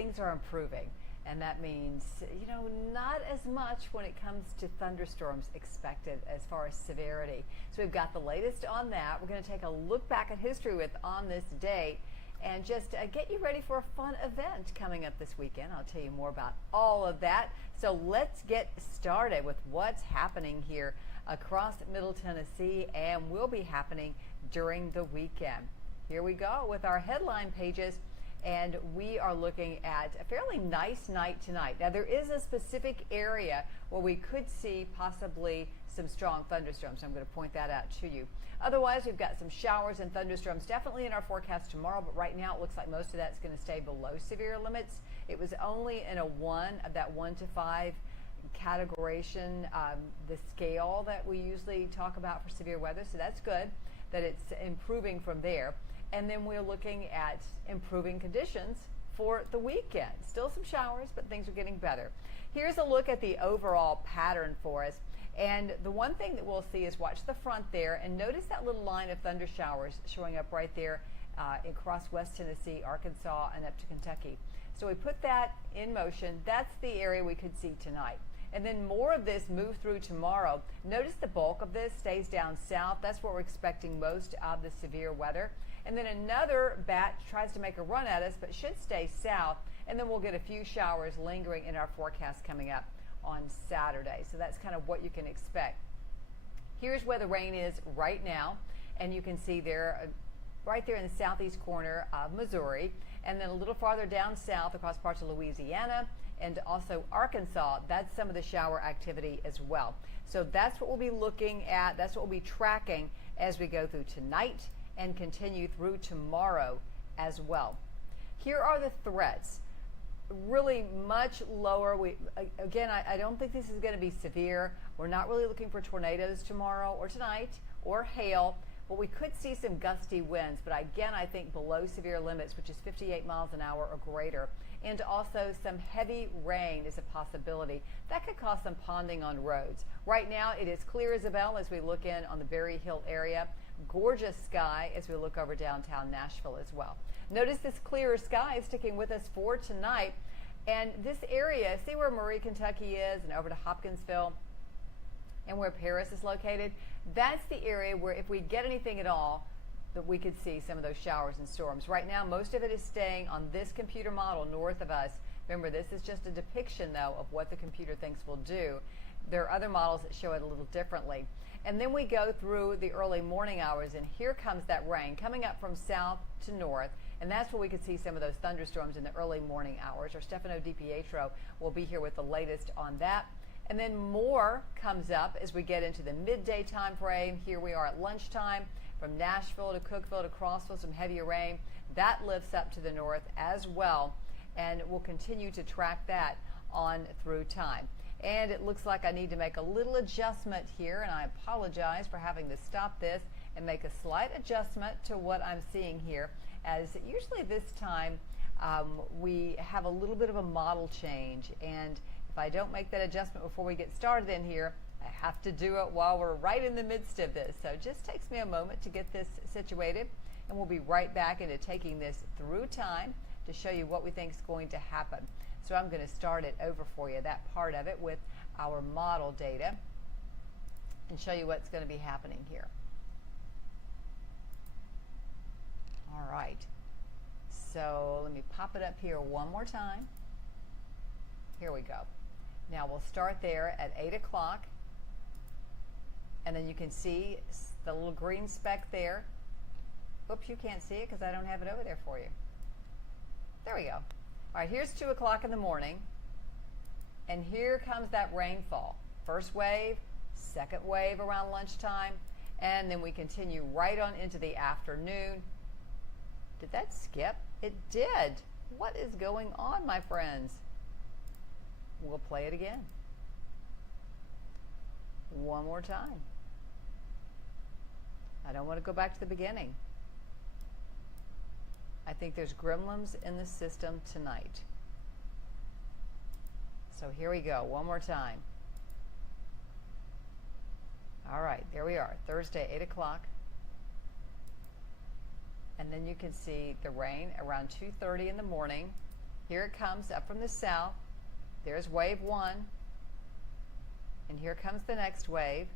things are improving. And that means, not as much when it comes to thunderstorms expected as far as severity. So we've got the latest on that. We're going to take a look back at history with on this date and just get you ready for a fun event coming up this weekend. I'll tell you more about all of that. So let's get started with what's happening here across Middle Tennessee and will be happening during the weekend. Here we go with our headline pages. And we are looking at a fairly nice night tonight. Now, there is a specific area where we could see possibly some strong thunderstorms. I'm going to point that out to you. Otherwise, we've got some showers and thunderstorms definitely in our forecast tomorrow, but right now it looks like most of that's going to stay below severe limits. It was only in a 1 of that 1 to 5 categorization, the scale that we usually talk about for severe weather. So that's good that it's improving from there. And then we're looking at improving conditions for the weekend. Still some showers, but things are getting better. Here's a look at the overall pattern for us. And the one thing that we'll see is watch the front there and notice that little line of thunder showers showing up right there across West Tennessee, Arkansas, and up to Kentucky. So we put that in motion. That's the area we could see tonight. And then more of this move through tomorrow. Notice the bulk of this stays down south. That's where we're expecting most of the severe weather. And then another batch tries to make a run at us, but should stay south. And then we'll get a few showers lingering in our forecast coming up on Saturday. So that's kind of what you can expect. Here's where the rain is right now. And you can see there, right there in the southeast corner of Missouri. And then a little farther down south across parts of Louisiana and also Arkansas, that's some of the shower activity as well. So that's what we'll be looking at. That's what we'll be tracking as we go through tonight and continue through tomorrow as well. Here are the threats. Really much lower. I don't think this is going to be severe. We're not really looking for tornadoes tomorrow or tonight or hail. But we could see some gusty winds, but again, I think below severe limits, which is 58 miles an hour or greater. And also some heavy rain is a possibility. That could cause some ponding on roads. Right now, it is clear as a bell as we look in on the Berry Hill area. Gorgeous sky as we look over downtown Nashville as well. Notice this clearer sky is sticking with us for tonight. And this area, see where Murray, Kentucky is and over to Hopkinsville, and where Paris is located, that's the area where if we get anything at all, that we could see some of those showers and storms. Right now, most of it is staying on this computer model north of us. Remember, this is just a depiction, though, of what the computer thinks we'll do. There are other models that show it a little differently. And then we go through the early morning hours, and here comes that rain coming up from south to north. And that's where we could see some of those thunderstorms in the early morning hours. Our Stefano DiPietro will be here with the latest on that. And then more comes up as we get into the midday time frame. Here we are at lunchtime from Nashville to Cookeville to Crossville, some heavier rain. That lifts up to the north as well. And we'll continue to track that on through time. And it looks like I need to make a little adjustment here, and I apologize for having to stop this and make a slight adjustment to what I'm seeing here, as usually this time we have a little bit of a model change, and if I don't make that adjustment before we get started in here, I have to do it while we're right in the midst of this. So it just takes me a moment to get this situated, and we'll be right back into taking this through time to show you what we think is going to happen. So I'm going to start it over for you, that part of it, with our model data and show you what's going to be happening here. All right. So let me pop it up here one more time. Here we go. Now we'll start there at 8 o'clock. And then you can see the little green speck there. Oops, you can't see it because I don't have it over there for you. There we go. All right, here's 2 o'clock in the morning. And here comes that rainfall. First wave, second wave around lunchtime, and then we continue right on into the afternoon. Did that skip? It did. What is going on, my friends? We'll play it again. One more time. I don't want to go back to the beginning. I think there's gremlins in the system tonight. So here we go, one more time. All right, there we are, Thursday, 8 o'clock. And then you can see the rain around 2:30 in the morning. Here it comes up from the south. There's wave 1. And here comes the next wave.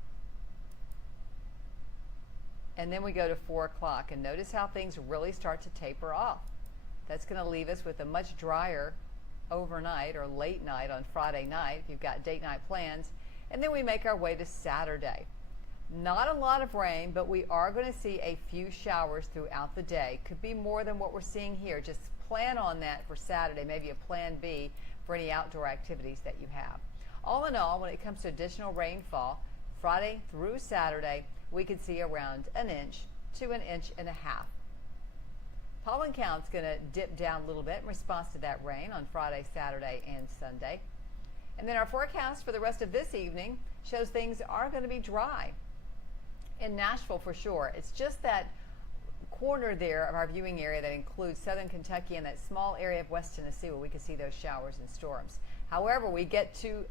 And then we go to 4 o'clock. And notice how things really start to taper off. That's going to leave us with a much drier overnight or late night on Friday night if you've got date night plans. And then we make our way to Saturday. Not a lot of rain, but we are going to see a few showers throughout the day. Could be more than what we're seeing here. Just plan on that for Saturday, maybe a plan B for any outdoor activities that you have. All in all, when it comes to additional rainfall, Friday through Saturday, we could see around an inch to an inch and a half. Pollen count's going to dip down a little bit in response to that rain on Friday, Saturday, and Sunday. And then our forecast for the rest of this evening shows things are going to be dry in Nashville for sure. It's just that corner there of our viewing area that includes southern Kentucky and that small area of West Tennessee where we can see those showers and storms. However, we get to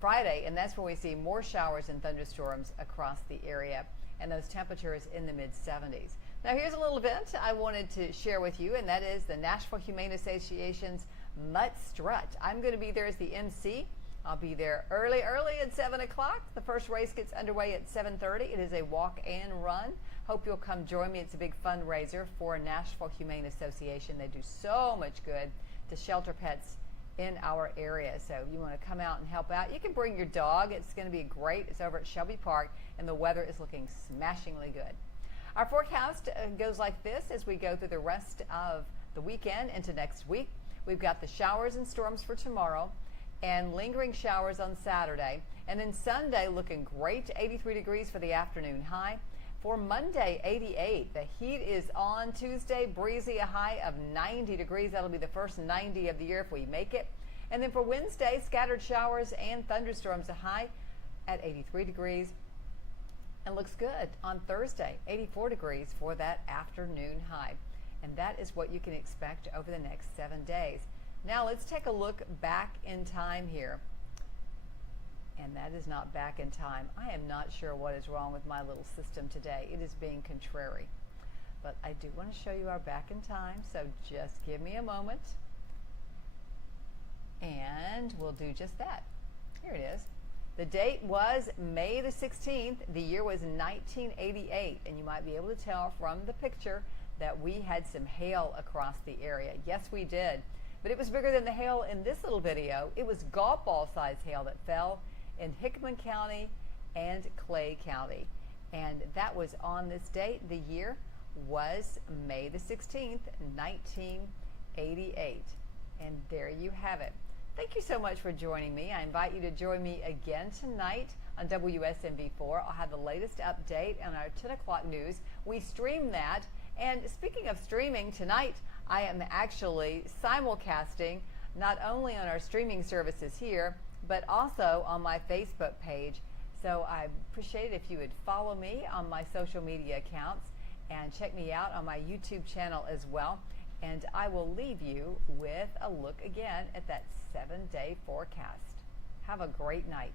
Friday, and that's when we see more showers and thunderstorms across the area, and those temperatures in the mid-70s. Now, here's a little event I wanted to share with you, and that is the Nashville Humane Association's Mutt Strut. I'm going to be there as the MC. I'll be there early at 7 o'clock. The first race gets underway at 7:30. It is a walk and run. Hope you'll come join me. It's a big fundraiser for Nashville Humane Association. They do so much good to shelter pets in our area. So you want to come out and help out. You can bring your dog. It's going to be great. It's over at Shelby Park, and the weather is looking smashingly good. Our forecast goes like this as we go through the rest of the weekend into next week. We've got the showers and storms for tomorrow and lingering showers on Saturday. And then Sunday looking great, 83 degrees for the afternoon high. For Monday, 88. The heat is on. Tuesday, breezy, a high of 90 degrees. That'll be the first 90 of the year if we make it. And then for Wednesday, scattered showers and thunderstorms, a high at 83 degrees. And looks good on Thursday, 84 degrees for that afternoon high. And that is what you can expect over the next 7 days. Now let's take a look back in time here. And that is not back in time. I am not sure what is wrong with my little system today. It is being contrary. But I do want to show you our back in time, so just give me a moment. And we'll do just that. Here it is. The date was May the 16th. The year was 1988. And you might be able to tell from the picture that we had some hail across the area. Yes, we did. But it was bigger than the hail in this little video. It was golf ball size hail that fell in Hickman County and Clay County. And that was on this date. The year was May the 16th, 1988. And there you have it. Thank you so much for joining me. I invite you to join me again tonight on WSMV4. I'll have the latest update on our 10 o'clock news. We stream that. And speaking of streaming, tonight I am actually simulcasting not only on our streaming services here, but also on my Facebook page. So I appreciate it if you would follow me on my social media accounts and check me out on my YouTube channel as well. And I will leave you with a look again at that 7-day forecast. Have a great night.